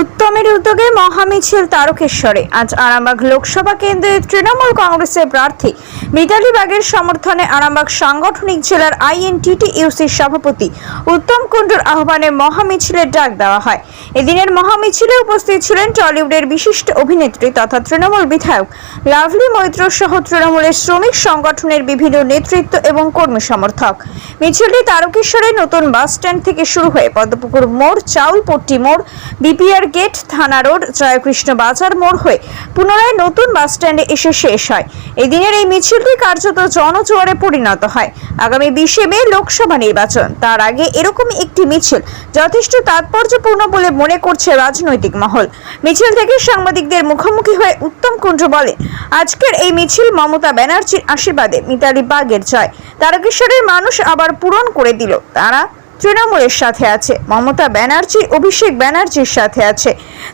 উত্তমের উদ্যোগে মহামিছিল তারকেশ্বরে। আজ আরামবাগ লোকসভা কেন্দ্রের তৃণমূল কংগ্রেসের প্রার্থী মিতালি বাগের সমর্থনে আরামবাগ সাংগঠনিক জেলার INTTUCর সভাপতি উত্তম কুণ্ডুর আহ্বানে মহামিছিলের ডাক দেওয়া হয়। এদিনের মহামিছিলে উপস্থিত ছিলেন টলিউডের বিশিষ্ট অভিনেত্রী তথা তৃণমূল বিধায়ক লাভলি মৈত্র সহ তৃণমূলের শ্রমিক সংগঠনের বিভিন্ন নেতৃত্ব এবং কর্মী সমর্থক। মিছিলটি তারকেশ্বরের নতুন বাস স্ট্যান্ড থেকে শুরু হয়ে পদ্মপুকুর মোড়, চাউলপট্টি মোড়, বিপিআর গেট, থানা রোড, জয়কৃষ্ণ বাজার মোড় হয়ে পুনরায় নতুন বাস স্ট্যান্ডে এসে শেষ হয়। এদিনের এই মিছিলটি কার্যত জনজোয়ারে পরিণত হয়। আগামী 20শে মে লোকসভা নির্বাচন, তার আগে এরকমই একটি মিছিল যথেষ্ট তাৎপর্যপূর্ণ বলে মনে করছে রাজনৈতিক মহল। মিছিল থেকে সাংবাদিকদের মুখোমুখি হয়ে উত্তম কুণ্ডু বলেন, আজকের এই মিছিল মমতা ব্যানার্জির আশীর্বাদে মিতালি বাগের জয়। তারকেশ্বরের মানুষ আবার পূরণ করে দিল, তারা তৃণমূলের সাথে আছে, মমতা ব্যানার্জি, অভিষেক ব্যানার্জির সাথে আছে।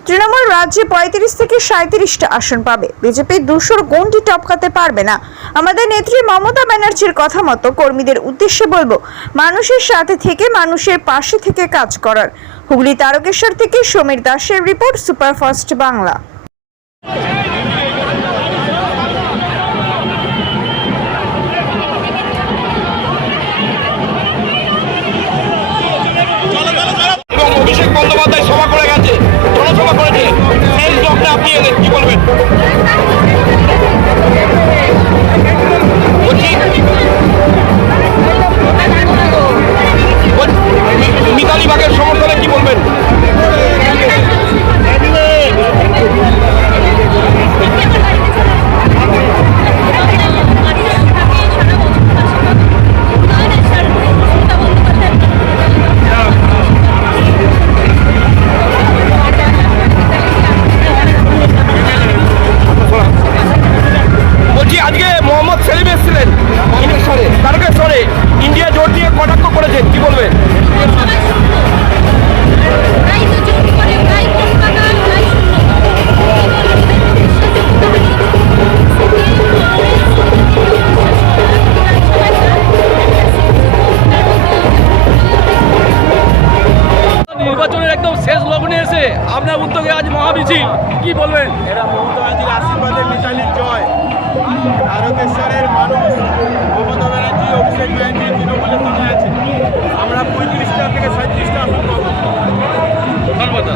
তৃণমূল রাজ্যে 35 থেকে 37টা আসন পাবে, বিজেপি 200-র গণ্ডি টপকাতে পারবে না। আমাদের নেত্রী মমতা ব্যানার্জির কথা মতো কর্মীদের উদ্দেশ্যে বলবো, মানুষের সাথে থেকে মানুষের পাশে থেকে কাজ করার। হুগলি তারকেশ্বর থেকে সমীর দাসের রিপোর্ট, সুপারফাস্ট বাংলা। অভিষেক বন্দ্যোপাধ্যায় সভা করে গেছে, জনসভা করেছে, সেই লগ্নে আপনি এলেন, কি বলবেন? মিতালি বাগের সমর্থনে কি বলবেন? আজকে মোহাম্মদ সেলিম এসেছিলেন তারকেশ্বরে, ইন্ডিয়া জোট নিয়ে কটাক্ষ করেছেন, কি বলবেন? নির্বাচনের একদম শেষ লগ্নে এসে আপনার উদ্যোগে আজ মহামিছিল, কি বলবেন? এরা মমতা ব্যানার্জির আশীর্বাদে মিতালির জয়। তারকেশ্বরের মানুষ মমতা ব্যানার্জি, অভিষেক ব্যানার্জি তৃণমূলের সাথে আছে। আমরা 35টা থেকে 37টা আসন পাবো। ধন্যবাদ।